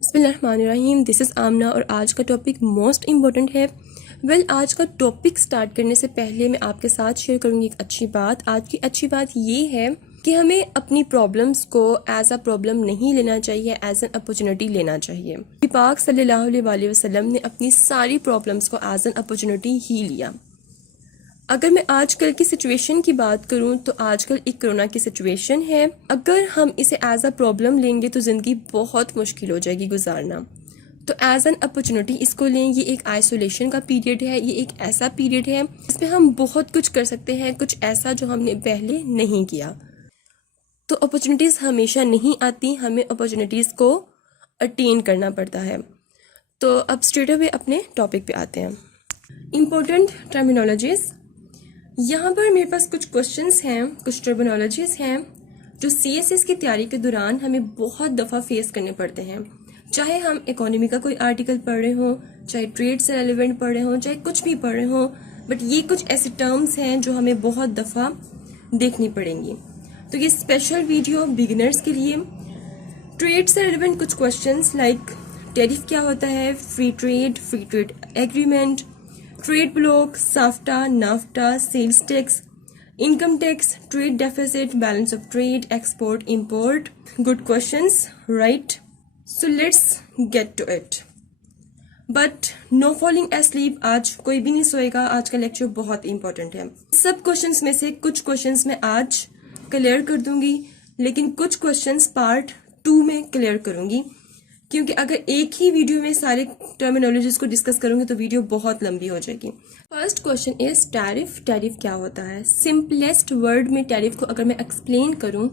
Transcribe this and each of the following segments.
बिस्मिल्लाहिर्रहमानिर्रहीम। This is आमना और आज का टॉपिक मोस्ट इम्पॉर्टेंट है। आज का टॉपिक स्टार्ट करने से पहले मैं आपके साथ शेयर करूँगी एक अच्छी बात। आज की अच्छी बात ये है कि हमें अपनी प्रॉब्लम्स को एज अ प्रॉब्लम नहीं लेना चाहिए, एज एन अपॉर्चुनिटी लेना चाहिए। पाक सल्लल्लाहु अलैहि वसल्लम ने अपनी सारी प्रॉब्लम्स को एज एन अपॉर्चुनिटी ही लिया। अगर मैं आजकल की सिचुएशन की बात करूं तो आजकल एक कोरोना की सिचुएशन है। अगर हम इसे एज अ प्रॉब्लम लेंगे तो ज़िंदगी बहुत मुश्किल हो जाएगी गुजारना। तो एज एन अपॉर्चुनिटी इसको लें। ये एक आइसोलेशन का पीरियड है, ये एक ऐसा पीरियड है जिसमें हम बहुत कुछ कर सकते हैं, कुछ ऐसा जो हमने पहले नहीं किया। तो अपॉर्चुनिटीज़ हमेशा नहीं आती, हमें अपॉर्चुनिटीज़ को अटेन करना पड़ता है। तो अब स्ट्रेट अवे अपने टॉपिक पे आते हैं। Important terminologies. यहाँ पर मेरे पास कुछ क्वेश्चंस हैं, कुछ टर्मिनोलॉजीज हैं जो सीएसएस की तैयारी के दौरान हमें बहुत दफ़ा फेस करने पड़ते हैं। चाहे हम इकोनॉमी का कोई आर्टिकल पढ़ रहे हों, चाहे ट्रेड से रेलिवेंट पढ़ रहे हों, चाहे कुछ भी पढ़ रहे हों, बट ये कुछ ऐसे टर्म्स हैं जो हमें बहुत दफ़ा देखनी पड़ेंगी। तो ये स्पेशल वीडियो बिगिनर्स के लिए। ट्रेड से रेलिवेंट कुछ क्वेश्चंस लाइक टैरिफ क्या होता है, free trade agreement, trade bloc, SAFTA, NAFTA, sales tax, income tax, trade deficit, balance of trade, export import. Good questions, right? So let's get to it. But no falling asleep, आज कोई भी नहीं सोएगा। आज का lecture बहुत important है। सब questions में से कुछ क्वेश्चंस मैं आज क्लियर कर दूंगी, लेकिन कुछ क्वेश्चंस पार्ट 2 में क्लियर करूंगी, क्योंकि अगर एक ही वीडियो में सारे टर्मिनोलॉजीज को डिस्कस करूंगी तो वीडियो बहुत लंबी हो जाएगी। First question is tariff. Tariff क्या होता है? सिंपलेस्ट वर्ड में टैरिफ को अगर मैं एक्सप्लेन करूं,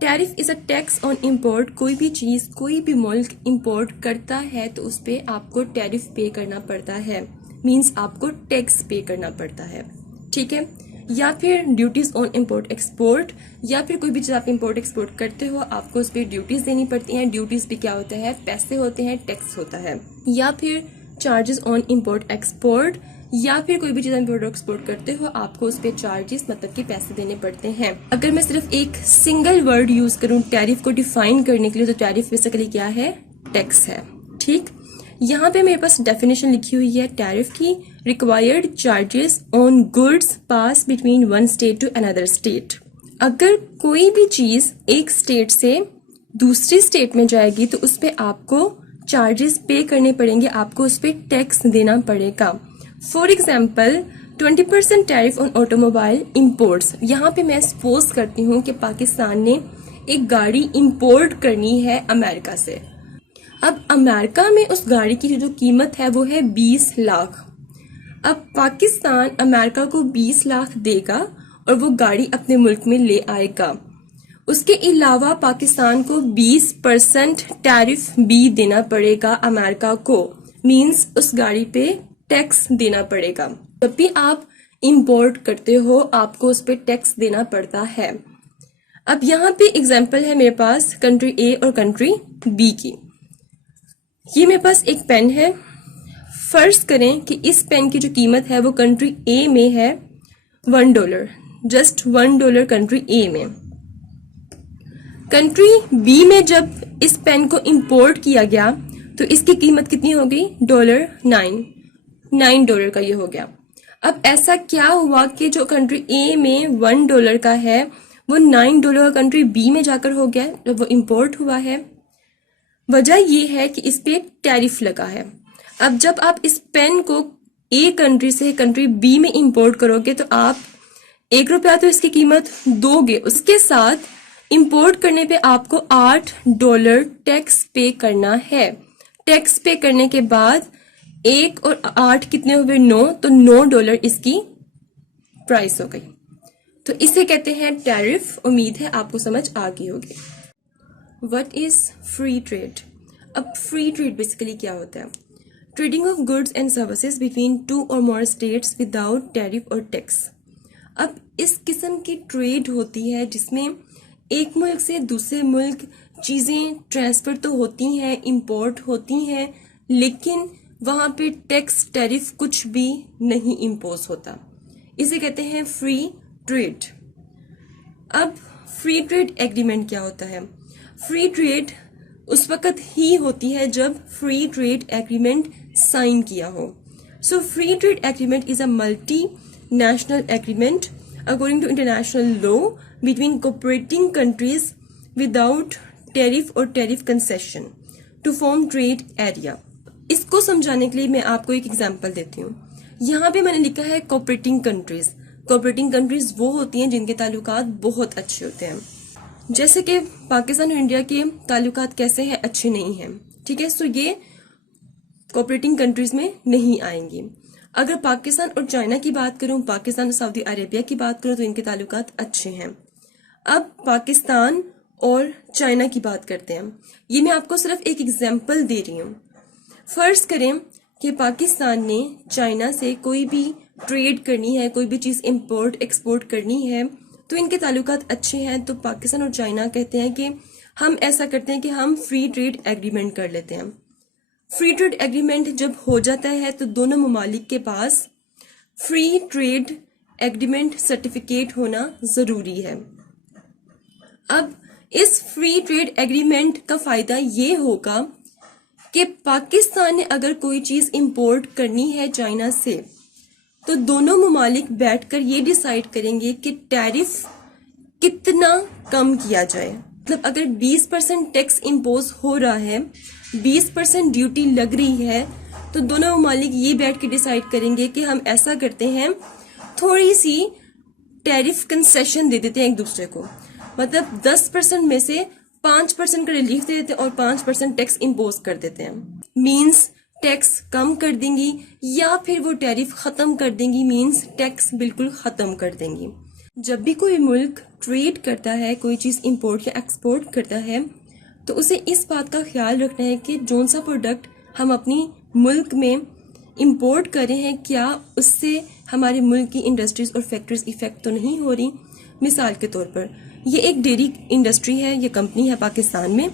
tariff is a tax on import. कोई भी चीज, कोई भी मुल्क इंपोर्ट करता है तो उस पर आपको टैरिफ पे करना पड़ता है, मीन्स आपको टैक्स पे करना पड़ता है, ठीक है? या फिर ड्यूटीज ऑन इम्पोर्ट एक्सपोर्ट, या फिर कोई भी चीज आप इम्पोर्ट एक्सपोर्ट करते हो आपको उस पर ड्यूटीज देनी पड़ती हैं। ड्यूटीज भी क्या होता है? पैसे होते हैं, टैक्स होता है। या फिर चार्जेस ऑन इम्पोर्ट एक्सपोर्ट, या फिर कोई भी चीज इम्पोर्ट एक्सपोर्ट करते हो आपको उस पर चार्जेस मतलब कि पैसे देने पड़ते हैं। अगर मैं सिर्फ एक सिंगल वर्ड यूज करूं टैरिफ को डिफाइन करने के लिए, तो टैरिफ बेसिकली क्या है? टैक्स है, ठीक? यहाँ पे मेरे पास डेफिनेशन लिखी हुई है टैरिफ की। Required charges on goods pass between one state to another state. अगर कोई भी चीज एक स्टेट से दूसरी स्टेट में जाएगी तो उस पर आपको चार्जेस पे करने पड़ेंगे, आपको उस पर टैक्स देना पड़ेगा। For example 20% tariff on automobile imports. यहाँ पे मैं सपोज करती हूँ कि पाकिस्तान ने एक गाड़ी इम्पोर्ट करनी है अमेरिका से। अब अमेरिका में उस गाड़ी की जो कीमत है वो है 20 लाख। अब पाकिस्तान अमेरिका को 20 लाख देगा और वो गाड़ी अपने मुल्क में ले आएगा। उसके अलावा पाकिस्तान को 20% टैरिफ भी देना पड़ेगा अमेरिका को, मींस उस गाड़ी पे टैक्स देना पड़ेगा। जब भी आप इंपोर्ट करते हो आपको उस पर टैक्स देना पड़ता है। अब यहाँ पे एग्जाम्पल है मेरे पास कंट्री ए और कंट्री बी की। ये मेरे पास एक पेन है। फर्ज करें कि इस पेन की जो कीमत है वो कंट्री ए में है $1, जस्ट $1 कंट्री ए में। कंट्री बी में जब इस पेन को इंपोर्ट किया गया तो इसकी कीमत कितनी हो गई? $9 का ये हो गया। अब ऐसा क्या हुआ कि जो कंट्री ए में $1 का है वो $9 कंट्री बी में जाकर हो गया जब वो इंपोर्ट हुआ है? वजह ये है कि इस पे टैरिफ लगा है। अब जब आप इस पेन को ए कंट्री से कंट्री बी में इंपोर्ट करोगे तो आप ₹1 तो इसकी कीमत दोगे, उसके साथ इंपोर्ट करने पे आपको $8 टैक्स पे करना है। टैक्स पे करने के बाद 1 और 8 कितने हुए? 9, तो $9 इसकी प्राइस हो गई। तो इसे कहते हैं टैरिफ। उम्मीद है आपको समझ आ गई होगी। What is free trade? अब फ्री ट्रेड बेसिकली क्या होता है? Trading of goods and services between 2 or more states without tariff और टैक्स। अब इस किस्म की ट्रेड होती है जिसमें एक मुल्क से दूसरे मुल्क चीज़ें ट्रांसफर तो होती हैं, इंपोर्ट होती हैं, लेकिन वहाँ पे टैक्स टैरिफ कुछ भी नहीं इम्पोज होता। इसे कहते हैं फ्री ट्रेड। अब फ्री ट्रेड एग्रीमेंट क्या होता है? फ्री ट्रेड उस वक्त ही होती है जब फ्री ट्रेड एग्रीमेंट साइन किया हो। So free trade agreement is a multi national agreement according to international law between cooperating countries without tariff और tariff concession to form trade area. इसको समझाने के लिए मैं आपको एक एग्जांपल देती हूँ। यहाँ पे मैंने लिखा है कोऑपरेटिंग कंट्रीज। कोऑपरेटिंग कंट्रीज वो होती हैं जिनके ताल्लुकात बहुत अच्छे होते हैं, जैसे कि पाकिस्तान और इंडिया के ताल्लुकात कैसे हैं, अच्छे नहीं हैं, ठीक है। सो ये कोऑपरेटिंग कंट्रीज में नहीं आएंगी। अगर पाकिस्तान और चाइना की बात करूं, पाकिस्तान और सऊदी अरेबिया की बात करूं, तो इनके ताल्लुकात अच्छे हैं। अब पाकिस्तान और चाइना की बात करते हैं। ये मैं आपको सिर्फ एक एग्जाम्पल दे रही हूँ। फर्ज करें कि पाकिस्तान ने चाइना से कोई भी ट्रेड करनी है, कोई भी चीज़ इंपोर्ट एक्सपोर्ट करनी है, तो इनके ताल्लुकात अच्छे हैं। तो पाकिस्तान और चाइना कहते हैं कि हम ऐसा करते हैं कि हम फ्री ट्रेड एग्रीमेंट कर लेते हैं। फ्री ट्रेड एग्रीमेंट जब हो जाता है तो दोनों ममालिक के पास फ्री ट्रेड एग्रीमेंट सर्टिफिकेट होना ज़रूरी है। अब इस फ्री ट्रेड एग्रीमेंट का फ़ायदा ये होगा कि पाकिस्तान ने अगर कोई चीज़ इंपोर्ट करनी है चाइना से, तो दोनों ममालिक बैठकर ये डिसाइड करेंगे कि टैरिफ कितना कम किया जाए। मतलब अगर 20% टैक्स इम्पोज हो रहा है, 20% ड्यूटी लग रही है, तो दोनों ममालिक ये बैठ के डिसाइड करेंगे कि हम ऐसा करते हैं, थोड़ी सी टैरिफ कंसेशन दे देते हैं एक दूसरे को। मतलब 10% में से 5% का रिलीफ दे देते हैं और 5% टैक्स इम्पोज कर देते हैं। मीन्स टैक्स कम कर देंगी, या फिर वो टैरिफ खत्म कर देंगी, मीन्स टैक्स बिल्कुल खत्म कर देंगी। जब भी कोई मुल्क ट्रेड करता है, कोई चीज़ इंपोर्ट या एक्सपोर्ट करता है, तो उसे इस बात का ख्याल रखना है कि जौन सा प्रोडक्ट हम अपनी मुल्क में इंपोर्ट कर रहे हैं, क्या उससे हमारे मुल्क की इंडस्ट्रीज और फैक्ट्रीज इफेक्ट तो नहीं हो रही। मिसाल के तौर पर ये एक डेयरी इंडस्ट्री है, ये कंपनी है पाकिस्तान में,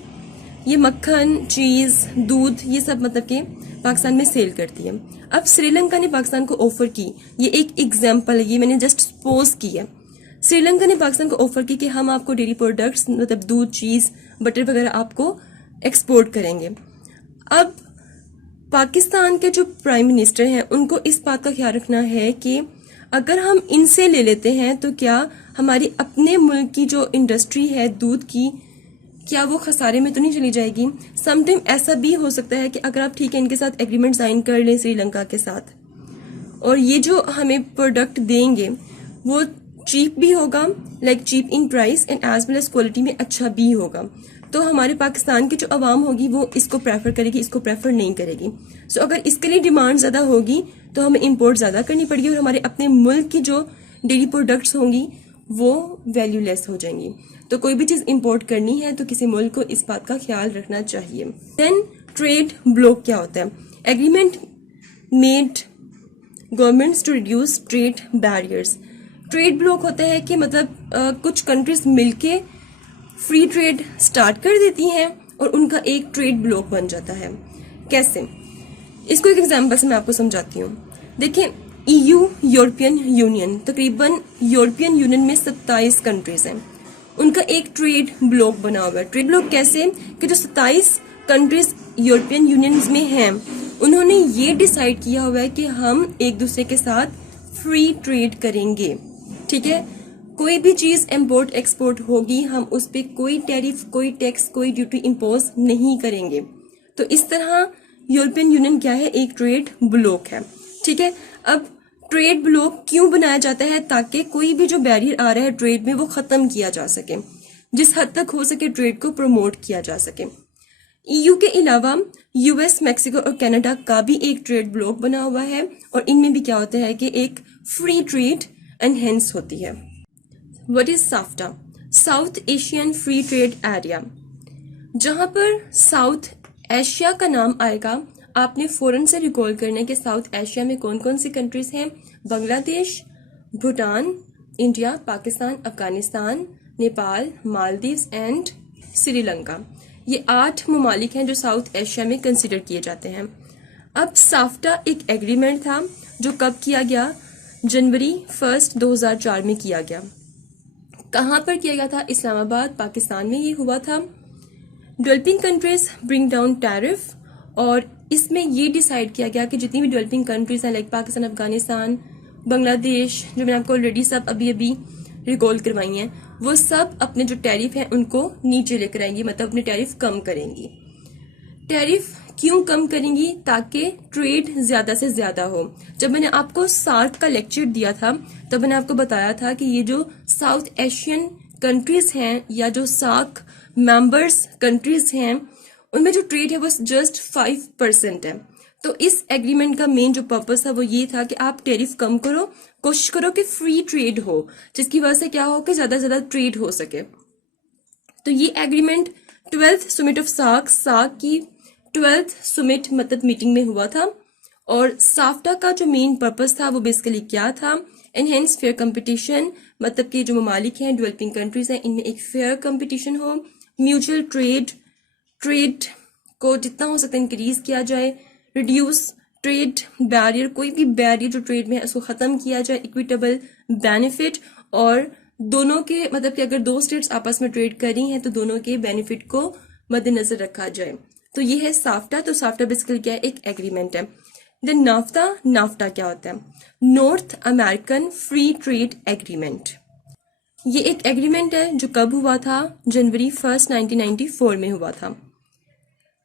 ये मक्खन, चीज़, दूध, ये सब मतलब के पाकिस्तान में सेल करती है। अब श्रीलंका ने पाकिस्तान को ऑफर की, ये एक एग्जांपल है, ये मैंने जस्ट सपोज की है। श्रीलंका ने पाकिस्तान को ऑफर की कि हम आपको डेयरी प्रोडक्ट्स मतलब दूध, चीज़, बटर वगैरह आपको एक्सपोर्ट करेंगे। अब पाकिस्तान के जो प्राइम मिनिस्टर हैं उनको इस बात का ख्याल रखना है कि अगर हम इनसे ले लेते हैं तो क्या हमारी अपने मुल्क की जो इंडस्ट्री है दूध की, क्या वो खसारे में तो नहीं चली जाएगी। समटाइम ऐसा भी हो सकता है कि अगर आप ठीक है इनके साथ एग्रीमेंट साइन कर लें श्रीलंका के साथ, और ये जो हमें प्रोडक्ट देंगे वो चीप भी होगा, like cheap in price and as well as quality में अच्छा भी होगा, तो हमारे पाकिस्तान की जो आवाम होगी वो इसको प्रेफर करेगी, इसको प्रेफर नहीं करेगी। सो अगर इसके लिए डिमांड ज़्यादा होगी तो हमें इंपोर्ट ज़्यादा करनी पड़ेगी, और हमारे अपने मुल्क की जो डेयरी प्रोडक्ट्स होंगी वो वैल्यूलेस हो जाएंगी। तो कोई भी चीज़ इंपोर्ट करनी है तो किसी मुल्क को इस बात का ख्याल रखना चाहिए। देन ट्रेड ब्लॉक क्या होता है? Agreement made governments to reduce trade barriers. Trade bloc होता है कि मतलब कुछ कंट्रीज मिलके फ्री ट्रेड स्टार्ट कर देती हैं और उनका एक ट्रेड ब्लॉक बन जाता है। कैसे? इसको एक एग्जांपल से मैं आपको समझाती हूँ। देखिए, EU यूरोपियन यूनियन, तकरीबन यूरोपियन यूनियन में 27 कंट्रीज हैं, उनका एक ट्रेड ब्लॉक बना हुआ है। ट्रेड ब्लॉक कैसे? कि जो 27 कंट्रीज यूरोपियन यूनियन में हैं उन्होंने ये डिसाइड किया हुआ है कि हम एक दूसरे के साथ फ्री ट्रेड करेंगे, ठीक है। कोई भी चीज़ इंपोर्ट एक्सपोर्ट होगी, हम उस पर कोई टैरिफ, कोई टैक्स, कोई ड्यूटी इम्पोज नहीं करेंगे। तो इस तरह यूरोपियन यूनियन क्या है? एक ट्रेड ब्लॉक है, ठीक है। अब ट्रेड ब्लॉक क्यों बनाया जाता है? ताकि कोई भी जो बैरियर आ रहा है ट्रेड में वो ख़त्म किया जा सके, जिस हद तक हो सके ट्रेड को प्रमोट किया जा सके। EU के अलावा US, मैक्सिको और कनाडा का भी एक ट्रेड ब्लॉक बना हुआ है, और इनमें भी क्या होता है कि एक फ्री ट्रेड एनहेंस होती है। What is SAFTA? South Asian free trade area. जहां पर साउथ एशिया का नाम आएगा आपने फौरन से रिकॉल करना है कि साउथ एशिया में कौन कौन सी कंट्रीज हैं। Bangladesh, Bhutan, India, Pakistan, Afghanistan, Nepal, Maldives and Sri Lanka. ये 8 ममालिक हैं जो साउथ एशिया में कंसिडर किए जाते हैं। अब साफ्टा एक एग्रीमेंट था जो कब किया गया? जनवरी 1, 2004 में किया गया। कहाँ पर किया गया था? इस्लामाबाद, पाकिस्तान में ये हुआ था। Developing countries bring down tariff, और इसमें ये डिसाइड किया गया कि जितनी भी डेवलपिंग कंट्रीज हैं लाइक पाकिस्तान, अफगानिस्तान, बांग्लादेश, जो मैंने आपको ऑलरेडी सब अभी अभी रिकॉल करवाई हैं, वो सब अपने जो टैरिफ हैं उनको नीचे लेकर आएंगी, मतलब अपने टैरिफ कम करेंगी। टैरिफ क्यों कम करेंगी? ताकि ट्रेड ज्यादा से ज्यादा हो। जब मैंने आपको सार्क का लेक्चर दिया था तब मैंने आपको बताया था कि ये जो साउथ एशियन कंट्रीज हैं या जो सार्क मेंबर्स कंट्रीज हैं उनमें जो ट्रेड है वो जस्ट 5% है। तो इस एग्रीमेंट का मेन जो पर्पस था वो ये था कि आप टैरिफ कम करो, कोशिश करो कि फ्री ट्रेड हो, जिसकी वजह से क्या हो कि ज्यादा से ज्यादा ट्रेड हो सके। तो ये agreement 12th Sumit of SAARC की 12th सुमिट मतलब मीटिंग में हुआ था। और साफ्टा का जो मेन पर्पस था वो बेसिकली क्या था? एनहेंस फेयर कंपटीशन, मतलब कि जो ममालिक हैं डेवलपिंग कंट्रीज हैं इनमें एक फेयर कंपटीशन हो, म्यूचुअल ट्रेड को जितना हो सकता है इंक्रीज किया जाए, रिड्यूस ट्रेड बैरियर, कोई भी बैरियर जो ट्रेड में है उसको खत्म किया जाए, इक्विटेबल बेनिफिट, और दोनों के मतलब कि अगर दो स्टेट्स आपस में ट्रेड कर रही हैं तो दोनों के बेनिफिट को मद्देनजर रखा जाए। तो ये है साफ्टा। तो साफ्टा बेसिकली क्या है? एक एग्रीमेंट है। देन नाफ्टा क्या होता है? North American free trade agreement. ये एक एग्रीमेंट है जो कब हुआ था? जनवरी 1 1994 में हुआ था।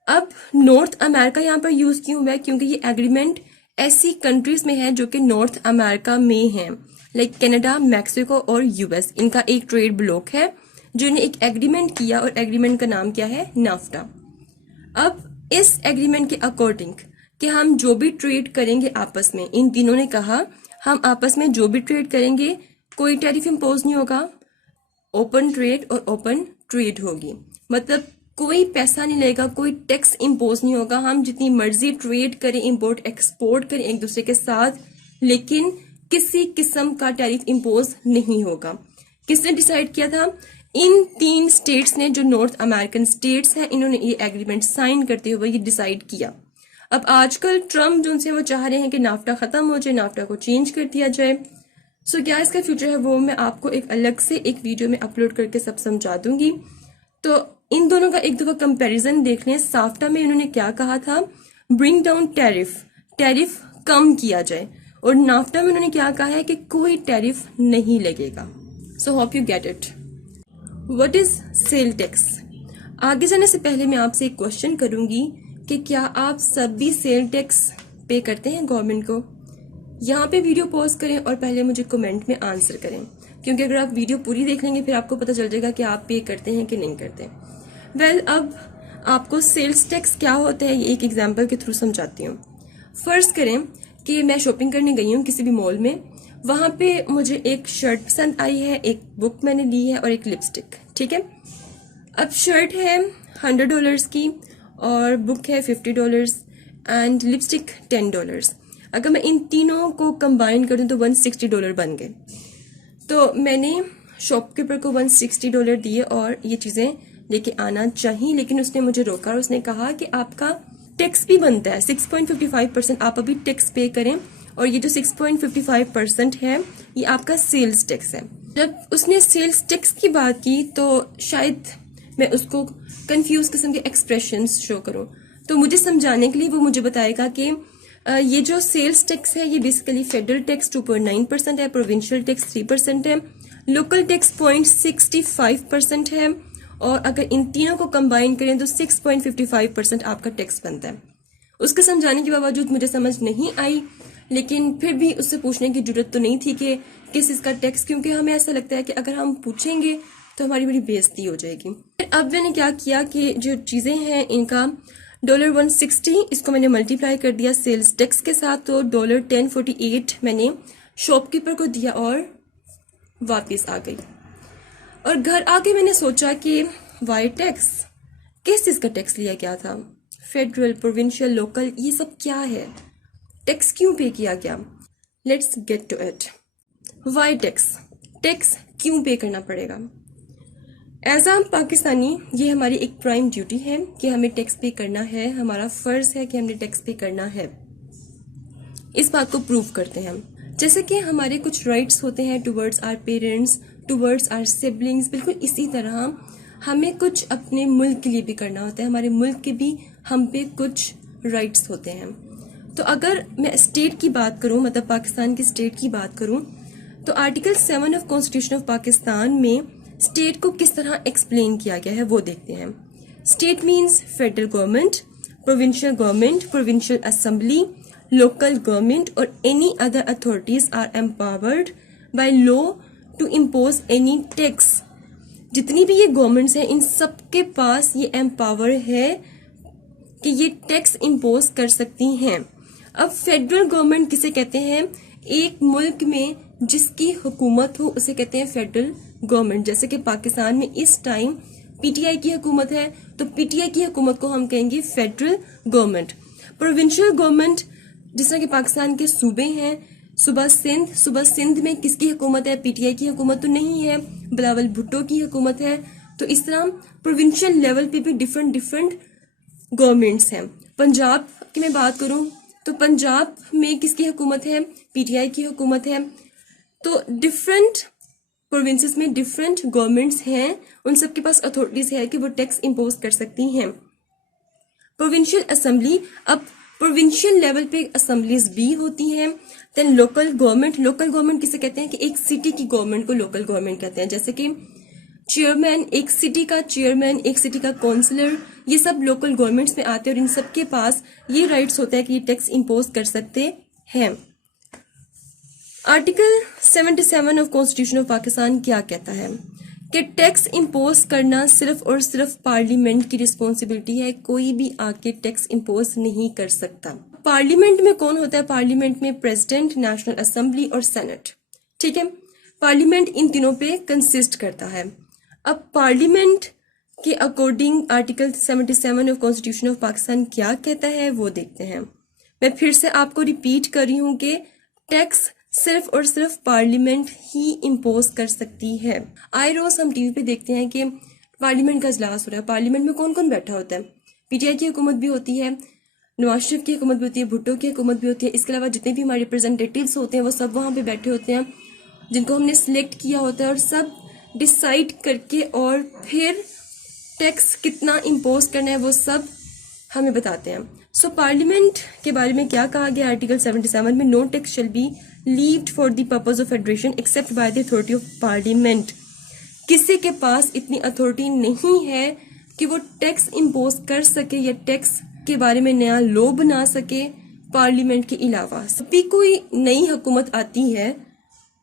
अब नॉर्थ अमेरिका यहाँ पर यूज क्यों हुआ है? क्योंकि ये एग्रीमेंट ऐसी कंट्रीज में है जो कि नॉर्थ अमेरिका में है, लाइक कनाडा, मैक्सिको और यूएस। इनका एक ट्रेड ब्लॉक है जिन्होंने एक एग्रीमेंट किया और एग्रीमेंट का नाम क्या है? नाफ्टा। अब इस एग्रीमेंट के अकॉर्डिंग कि हम जो भी ट्रेड करेंगे आपस में, इन तीनों ने कहा हम आपस में जो भी ट्रेड करेंगे कोई टैरिफ इम्पोज नहीं होगा, ओपन ट्रेड और ओपन ट्रेड होगी, मतलब कोई पैसा नहीं लगेगा, कोई टैक्स इम्पोज नहीं होगा। हम जितनी मर्जी ट्रेड करें, इंपोर्ट एक्सपोर्ट करें एक दूसरे के साथ, लेकिन किसी किस्म का टैरिफ इम्पोज नहीं होगा। किसने डिसाइड किया था? इन 3 स्टेट्स ने, जो नॉर्थ अमेरिकन स्टेट्स हैं, इन्होंने ये एग्रीमेंट साइन करते हुए ये डिसाइड किया। अब आजकल ट्रम्प जो उनसे वो चाह रहे हैं कि नाफ्टा खत्म हो जाए, नाफ्टा को चेंज कर दिया जाए। सो क्या इसका फ्यूचर है वो मैं आपको एक अलग से एक वीडियो में अपलोड करके सब समझा दूंगी। तो इन दोनों का एक दफा कंपैरिजन देख लें। साफ्टा में इन्होंने क्या कहा था? ब्रिंग डाउन टैरिफ कम किया जाए, और नाफ्टा में उन्होंने क्या कहा है कि कोई टैरिफ नहीं लगेगा। So hope you get it. What is sale tax? आगे जाने से पहले मैं आपसे एक क्वेश्चन करूंगी कि क्या आप सब भी सेल टैक्स पे करते हैं गवर्नमेंट को? यहाँ पे वीडियो पॉज करें और पहले मुझे कमेंट में आंसर करें, क्योंकि अगर आप वीडियो पूरी देख लेंगे फिर आपको पता चल जाएगा कि आप पे करते हैं कि नहीं करते। वेल, अब आपको सेल्स टैक्स क्या होता है ये एक एग्जांपल के थ्रू समझाती हूँ। फर्ज करें कि मैं शॉपिंग करने गई हूँ किसी भी मॉल में, वहां पे मुझे एक शर्ट पसंद आई है, एक बुक मैंने ली है और एक लिपस्टिक, ठीक है। अब शर्ट है $100 की और बुक है $50 एंड लिपस्टिक $10। अगर मैं इन तीनों को कंबाइन कर दूं तो $160 बन गए। तो मैंने शॉपकीपर को $160 दिए और ये चीजें लेके आना चाहिए, लेकिन उसने मुझे रोका और उसने कहा कि आपका टैक्स भी बनता है 6.55%, आप अभी टैक्स पे करें, और ये जो 6.55% है ये आपका सेल्स टैक्स है। जब उसने सेल्स टैक्स की बात की तो शायद मैं उसको कंफ्यूज किस्म के एक्सप्रेशंस शो करूं, तो मुझे समझाने के लिए वो मुझे बताएगा कि ये जो सेल्स टैक्स है ये बेसिकली फेडरल टैक्स 2.9% है, प्रोविंशियल टैक्स 3% है, लोकल टैक्स 0.65% है, और अगर इन तीनों को कंबाइन करें तो 6.55% आपका टैक्स बनता है। उसके समझाने के बावजूद मुझे समझ नहीं आई, लेकिन फिर भी उससे पूछने की जरूरत तो नहीं थी कि किस इसका टैक्स, क्योंकि हमें ऐसा लगता है कि अगर हम पूछेंगे तो हमारी बड़ी बेइज्जती हो जाएगी। अब मैंने क्या किया कि जो चीजें हैं इनका $160 इसको मैंने मल्टीप्लाई कर दिया सेल्स टैक्स के साथ, तो $1048 मैंने शॉपकीपर को दिया और वापस आ गई। और घर आके मैंने सोचा कि वाई टैक्स, किस चीज का टैक्स लिया गया था? फेडरल, प्रोविंशियल, लोकल, ये सब क्या है? टैक्स क्यों पे किया गया? Let's get to it. Why tax क्यों पे करना पड़ेगा? एज अ पाकिस्तानी ये हमारी एक प्राइम ड्यूटी है कि हमें टैक्स पे करना है, हमारा फर्ज है कि हमने टैक्स पे करना है। इस बात को प्रूव करते हैं हम, जैसे कि हमारे कुछ राइट्स होते हैं towards our parents, towards our siblings, बिल्कुल इसी तरह हमें कुछ अपने मुल्क के लिए भी करना होता है, हमारे मुल्क के भी हम पे कुछ राइट्स होते हैं। तो अगर मैं स्टेट की बात करूं, मतलब पाकिस्तान की स्टेट की बात करूं, तो article 7 of constitution of Pakistan में स्टेट को किस तरह एक्सप्लेन किया गया है वो देखते हैं। State means federal government, provincial government, provincial assembly, local government और any other authorities are empowered by law to impose any tax. जितनी भी ये गवर्नमेंट्स हैं इन सबके पास ये एम्पावर है कि ये टैक्स इम्पोज कर सकती हैं। अब फेडरल गवर्नमेंट किसे कहते हैं? एक मुल्क में जिसकी हुकूमत हो उसे कहते हैं फेडरल गवर्नमेंट। जैसे कि पाकिस्तान में इस टाइम पीटीआई की हुकूमत है, तो पीटीआई की हुकूमत को हम कहेंगे फेडरल गवर्नमेंट। प्रोविंशियल गवर्नमेंट, जिस तरह के पाकिस्तान के सूबे हैं, सूबा सिंध में किसकी हुकूमत है? पीटीआई की हुकूमत तो नहीं है, बिलावल भुट्टो की हुकूमत है। तो इस तरह प्रोविंशियल लेवल पे भी डिफरेंट गवर्नमेंट्स हैं। पंजाब की मैं बात करूं तो पंजाब में किसकी हुकूमत है? पीटीआई की हुकूमत है। तो डिफरेंट प्रोविंसेस में डिफरेंट गवर्नमेंट्स हैं, उन सबके पास अथॉरिटीज है कि वो टैक्स इम्पोज कर सकती हैं। प्रोविंशियल असेंबली, अब प्रोविंशियल लेवल पे असेंबलीज भी होती हैं। देन लोकल गवर्नमेंट किसे कहते हैं? कि एक सिटी की गवर्नमेंट को लोकल गवर्नमेंट कहते हैं। जैसे कि चेयरमैन, एक सिटी का चेयरमैन, एक सिटी का काउंसलर, ये सब लोकल गवर्नमेंट्स में आते हैं और इन सबके पास ये राइट्स होता है कि ये टैक्स इम्पोज कर सकते हैं। Article 77 of constitution of Pakistan क्या कहता है? कि टैक्स इम्पोज करना सिर्फ और सिर्फ पार्लियामेंट की रिस्पॉन्सिबिलिटी है, कोई भी आके टैक्स इम्पोज नहीं कर सकता। पार्लियामेंट में कौन होता है? पार्लियामेंट में प्रेसिडेंट, नेशनल असेंबली और सेनेट। ठीक है, पार्लियामेंट इन तीनों पे कंसिस्ट करता है। अब पार्लियामेंट के according article 77 of constitution of Pakistan क्या कहता है वो देखते हैं। मैं फिर से आपको रिपीट कर रही हूं कि टैक्स सिर्फ और सिर्फ पार्लियामेंट ही इम्पोज कर सकती है। आए रोज हम टीवी पे देखते हैं कि पार्लियामेंट का इजलास हो रहा है। पार्लियामेंट में कौन कौन बैठा होता है? पीटीआई की हुकूमत भी होती है, नवाज शरीफ की हुकूमत भी होती है, भुट्टो की हुकूमत भी होती है। इसके अलावा जितने भी हमारे रिप्रेजेंटेटिव्स होते हैं वो सब वहाँ पे बैठे होते हैं, जिनको हमने सिलेक्ट किया होता है, और सब डिसाइड करके और फिर टैक्स कितना इम्पोज करना है वो सब हमें बताते हैं। सो पार्लियामेंट के बारे में क्या कहा गया आर्टिकल 77 में? No tax shall be levied for the purpose of federation except by the authority of parliament. किसी के पास इतनी अथॉरिटी नहीं है कि वो टैक्स इम्पोज कर सके या टैक्स के बारे में नया लॉ बना सके पार्लियामेंट के अलावा। जब भी कोई नई हुकूमत आती है,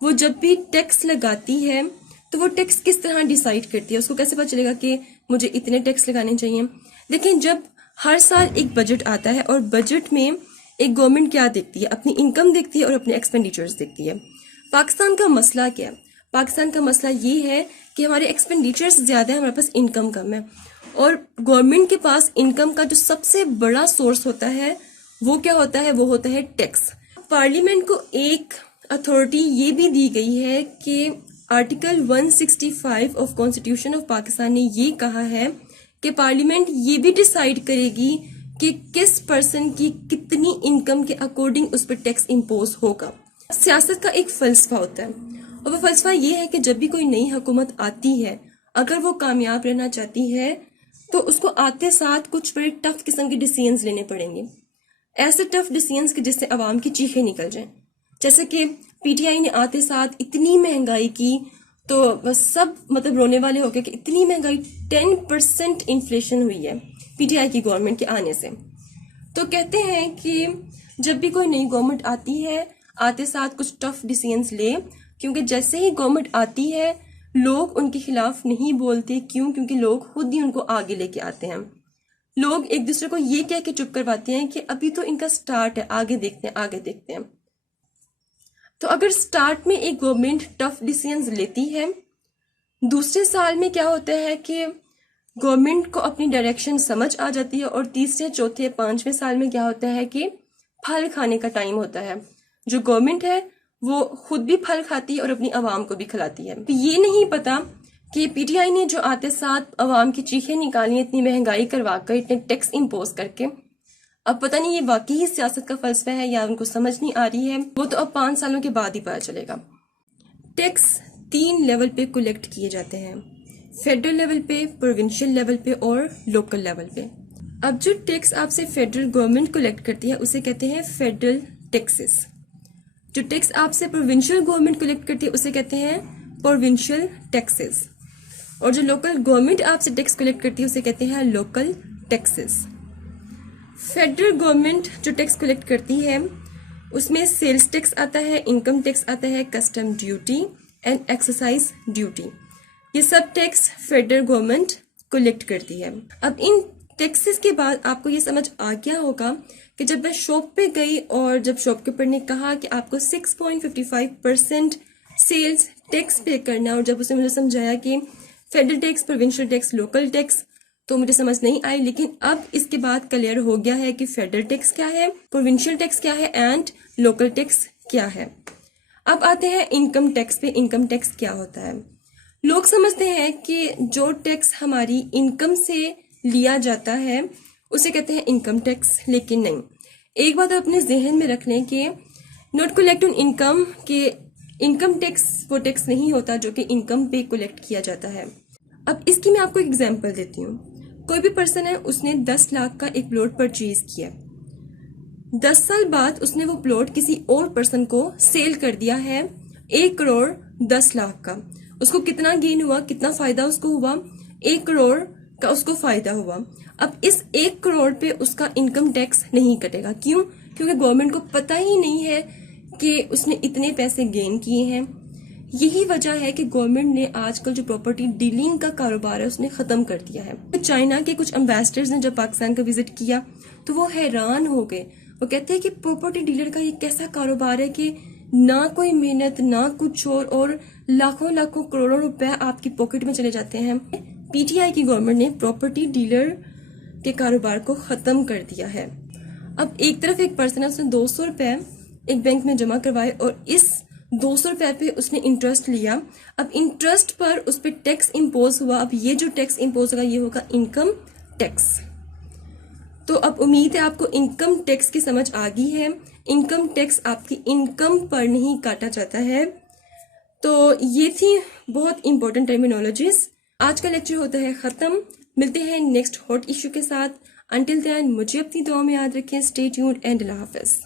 वो जब भी टैक्स लगाती है तो वो टैक्स किस तरह डिसाइड करती है? उसको कैसे पता चलेगा कि मुझे इतने टैक्स लगाने चाहिए? देखिए, जब हर साल एक बजट आता है और बजट में एक गवर्नमेंट क्या देखती है? अपनी इनकम देखती है और अपने एक्सपेंडिचर्स देखती है। पाकिस्तान का मसला क्या है? पाकिस्तान का मसला ये है कि हमारे एक्सपेंडिचर्स ज्यादा है, हमारे पास इनकम कम है। और गवर्नमेंट के पास इनकम का जो सबसे बड़ा सोर्स होता है वो क्या होता है? वो होता है टैक्स। पार्लियामेंट को एक अथॉरिटी ये भी दी गई है कि article 165 of constitution of Pakistan ने ये कहा है कि पार्लियामेंट ये भी डिसाइड करेगी कि किस पर्सन की कितनी इनकम के अकॉर्डिंग उस पर टैक्स इम्पोज होगा। सियासत का एक फलसफा होता है और वो फलसफा ये है कि जब भी कोई नई हुकूमत आती है, अगर वो कामयाब रहना चाहती है तो उसको आते साथ कुछ बड़े टफ किस्म के डिसीजंस लेने पड़ेंगे। ऐसे टफ डिसीजंस के जिससे आवाम की चीखें निकल जाएं। जैसे कि पीटीआई ने आते साथ इतनी महंगाई की तो बस सब मतलब रोने वाले हो गए कि इतनी महंगाई, 10% इन्फ्लेशन हुई है पीटीआई की गवर्नमेंट के आने से। तो कहते हैं कि जब भी कोई नई गवर्नमेंट आती है, आते साथ कुछ टफ डिसीजंस ले, क्योंकि जैसे ही गवर्नमेंट आती है लोग उनके खिलाफ नहीं बोलते। क्यों? क्योंकि लोग खुद ही उनको आगे लेके आते हैं। लोग एक दूसरे को ये कह के चुप करवाते हैं कि अभी तो इनका स्टार्ट है, आगे देखते हैं, आगे देखते हैं। तो अगर स्टार्ट में एक गवर्नमेंट टफ डिसीजंस लेती है, दूसरे साल में क्या होता है कि गवर्नमेंट को अपनी डायरेक्शन समझ आ जाती है, और तीसरे, चौथे, पांचवें साल में क्या होता है कि फल खाने का टाइम होता है। जो गवर्नमेंट है वो खुद भी फल खाती है और अपनी आवाम को भी खिलाती है। तो ये नहीं पता कि पीटीआई ने जो आते साथ आवाम की चीखें निकाली, इतनी महंगाई करवा कर, इतने टैक्स इम्पोज करके, अब पता नहीं ये वाकई ही सियासत का फलसफा है या उनको समझ नहीं आ रही है। वो तो अब 5 सालों के बाद ही पता चलेगा। टैक्स 3 लेवल पे कलेक्ट किए जाते हैं। फेडरल लेवल पे, प्रोविंशियल लेवल पे और लोकल लेवल पे। अब जो टैक्स आपसे फेडरल गवर्नमेंट कलेक्ट करती है उसे कहते हैं फेडरल टैक्सेस। जो टैक्स आपसे प्रोविंशियल गवर्नमेंट कलेक्ट करती है उसे कहते हैं प्रोविंशियल टैक्सेस। और जो लोकल गवर्नमेंट आपसे टैक्स कलेक्ट करती है उसे कहते हैं लोकल टैक्सेस। फेडरल गवर्नमेंट जो टैक्स कलेक्ट करती है उसमें सेल्स टैक्स आता है, इनकम टैक्स आता है, custom duty and exercise duty. ये सब टैक्स फेडरल गवर्नमेंट कलेक्ट करती है। अब इन टैक्सेस के बाद आपको ये समझ आ गया होगा कि जब मैं शॉप पे गई और जब शॉपकीपर ने कहा कि आपको 6.55% सेल्स टैक्स पे करना, और जब उसने मुझे समझाया कि federal tax, provincial tax, local tax, तो मुझे समझ नहीं आई। लेकिन अब इसके बाद क्लियर हो गया है कि फेडरल टैक्स क्या है, प्रोविंशियल टैक्स क्या है एंड लोकल टैक्स क्या है। अब आते हैं इनकम टैक्स पे। इनकम टैक्स क्या होता है? लोग समझते हैं कि जो टैक्स हमारी इनकम से लिया जाता है उसे कहते हैं इनकम टैक्स, लेकिन नहीं। एक बात अपने जहन में रख लें कि नॉट कलेक्ट ऑन इनकम, के इनकम टैक्स वो टैक्स नहीं होता जो कि इनकम पे कलेक्ट किया जाता है। अब इसकी मैं आपको एक एग्जांपल देती हूँ। कोई भी पर्सन है, उसने 10 लाख का एक प्लॉट परचेज किया। 10 साल बाद उसने वो प्लॉट किसी और पर्सन को सेल कर दिया है 1 करोड़ 10 लाख का। उसको कितना गेन हुआ, कितना फायदा उसको हुआ? 1 करोड़ का उसको फायदा हुआ। अब इस 1 करोड़ पे उसका इनकम टैक्स नहीं कटेगा। क्यों? क्योंकि गवर्नमेंट को पता ही नहीं है कि उसने इतने पैसे गेन किए हैं। यही वजह है कि गवर्नमेंट ने आजकल जो प्रॉपर्टी डीलिंग का कारोबार है उसने खत्म कर दिया है। तो चाइना के कुछ एम्बेसडर्स ने जब पाकिस्तान का विजिट किया तो वो हैरान हो गए। वो कहते हैं कि प्रॉपर्टी डीलर का ये कैसा कारोबार है कि ना कोई मेहनत ना कुछ और लाखों लाखों करोड़ों रुपए आपकी पॉकेट में चले जाते हैं। पीटीआई की गवर्नमेंट ने प्रॉपर्टी डीलर के कारोबार को खत्म कर दिया है। अब एक तरफ एक पर्सन है, उसने 200 रुपए एक बैंक में जमा करवाए और इस 200 रुपए पे उसने इंटरेस्ट लिया। अब इंटरेस्ट पर उस पर टैक्स इम्पोज हुआ। अब ये जो टैक्स इम्पोज होगा ये होगा इनकम टैक्स। तो अब उम्मीद है आपको इनकम टैक्स की समझ आ गई है। इनकम टैक्स आपकी इनकम पर नहीं काटा जाता है। तो ये थी बहुत इंपॉर्टेंट टर्मिनोलॉजीज। आज का लेक्चर होता है खत्म। मिलते हैं नेक्स्ट हॉट इश्यू के साथ। अंटिल देन मुझे अपनी दुआ में याद रखें। Stay tuned and Allah Hafiz.